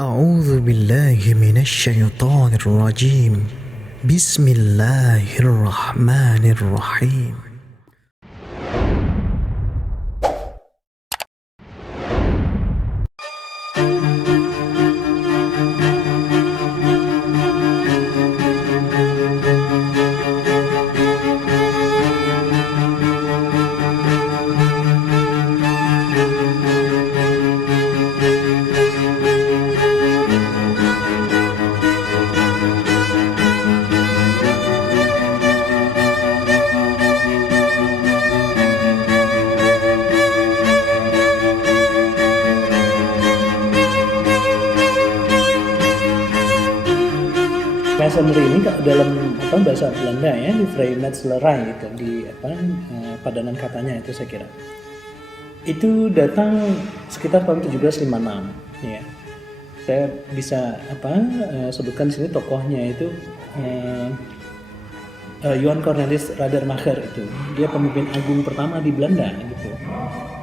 أعوذ بالله من الشيطان الرجيم بسم الله الرحمن الرحيم Masonry ini dalam bahasa Belanda ya, di Vrijmetselarij gitu, di padanan katanya itu saya kira. Itu datang sekitar tahun 1756 ya. Saya bisa sebutkan di sini tokohnya itu Johan Cornelis Radermacher itu. Dia pemimpin agung pertama di Belanda gitu.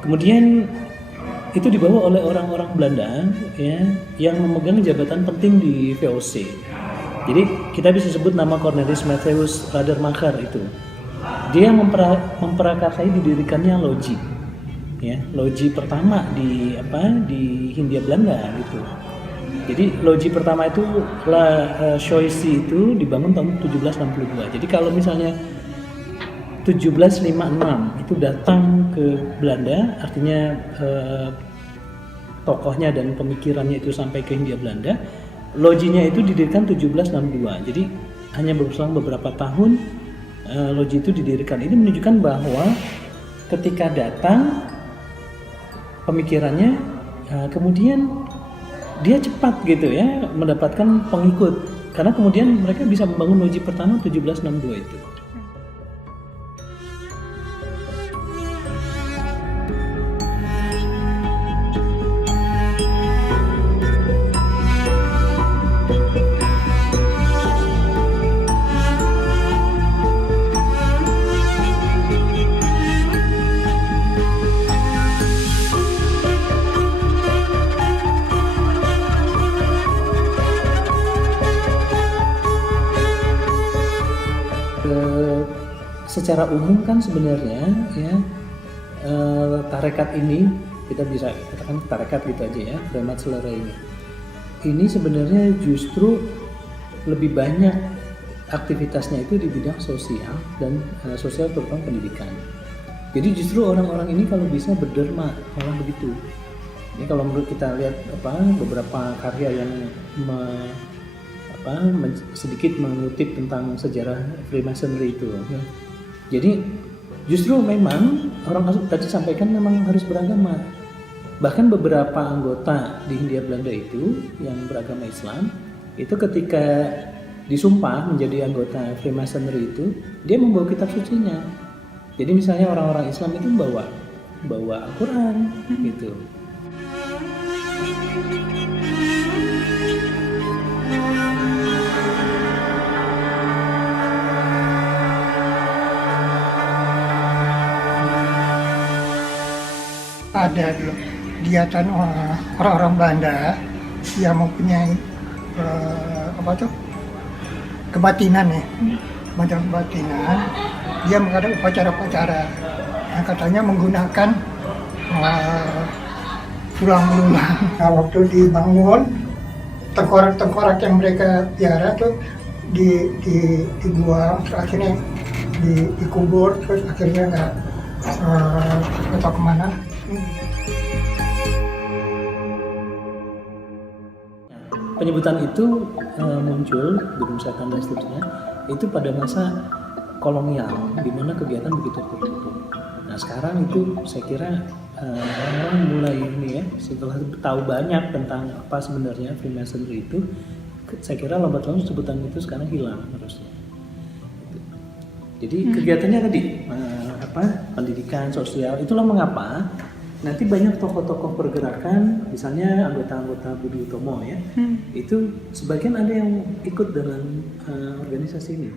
Kemudian itu dibawa oleh orang-orang Belanda ya yang memegang jabatan penting di VOC. Jadi kita bisa sebut nama Cornelis Matthäus Radermacher itu. Dia memprakarsai didirikannya loji, ya, loji pertama di Hindia Belanda gitu. Jadi loji pertama itu La Choisy itu dibangun tahun 1762. Jadi kalau misalnya 1756 itu datang ke Belanda, artinya tokohnya dan pemikirannya itu sampai ke Hindia Belanda. Lojinya itu didirikan 1762, jadi hanya berselang beberapa tahun loji itu didirikan. Ini menunjukkan bahwa ketika datang pemikirannya, kemudian dia cepat gitu ya mendapatkan pengikut, karena kemudian mereka bisa membangun loji pertama 1762 itu. Secara umum kan sebenarnya ya tarekat ini kita bisa katakan tarekat gitu aja ya, Vrijmetselarij ini sebenarnya justru lebih banyak aktivitasnya itu di bidang sosial dan sosial terutama pendidikan. Jadi justru orang-orang ini kalau bisa berderma malah begitu. Ini kalau menurut kita lihat beberapa karya yang sedikit mengutip tentang sejarah Freemasonry itu. Ya. Jadi justru memang orang tadi sampaikan memang harus beragama. Bahkan beberapa anggota di Hindia Belanda itu yang beragama Islam itu ketika disumpah menjadi anggota Freemasonry itu dia membawa kitab sucinya. Jadi misalnya orang-orang Islam itu bawa Al-Quran gitu. Ada dulu kegiatan orang-orang Belanda yang mempunyai kebatinan ya, macam kebatinan. Dia mengadakan upacara-upacara yang katanya menggunakan tulang belulang. Nah, waktu dibangun tengkorak-tengkorak yang mereka piara tuh dibuang, terus akhirnya dikubur, terus akhirnya nggak tahu kemana. Penyebutan itu muncul Gedung Setan dan seterusnya itu pada masa kolonial di mana kegiatan begitu tertutup. Nah sekarang itu saya kira orang mulai ini ya, setelah tahu banyak tentang apa sebenarnya Freemasonry itu, saya kira lambat laun sebutan itu sekarang hilang harusnya. Jadi kegiatannya tadi pendidikan sosial, itulah mengapa nanti banyak tokoh-tokoh pergerakan, misalnya anggota-anggota Budi Utomo ya, itu sebagian ada yang ikut dalam organisasi ini.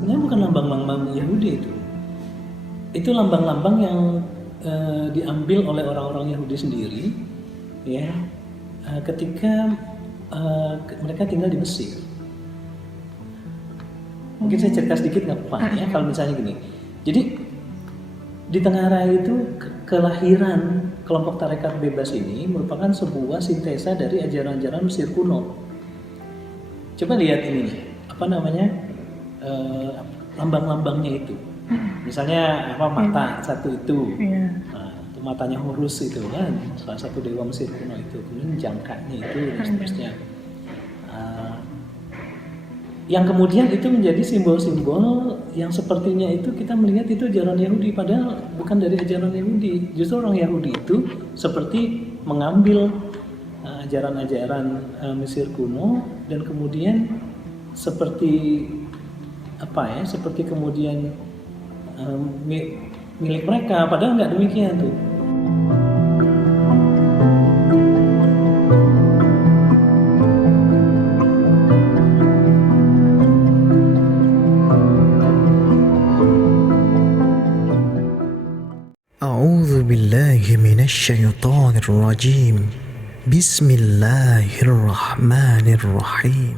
Sebenarnya bukan lambang-lambang Yahudi itu. Itu lambang-lambang yang diambil oleh orang-orang Yahudi sendiri, ya, ketika mereka tinggal di Mesir. Mungkin saya cerita sedikit nggak apa-apa ya, kalau misalnya gini. Jadi di Tengah Raya itu kelahiran kelompok tarekat bebas ini merupakan sebuah sintesa dari ajaran-ajaran Mesir kuno. Coba lihat ini, apa namanya, lambang-lambangnya itu. Misalnya apa, mata satu itu, nah, itu matanya Horus itu kan, salah satu dewa Mesir kuno itu. Kemudian jangkanya itu dan seterusnya. Yang kemudian itu menjadi simbol-simbol yang sepertinya itu kita melihat itu ajaran Yahudi, padahal bukan dari ajaran Yahudi. Justru orang Yahudi itu seperti mengambil ajaran-ajaran Mesir kuno dan kemudian seperti apa ya, seperti kemudian milik mereka, padahal nggak demikian tuh. أعوذ بالله من الشيطان الرجيم بسم الله الرحمن الرحيم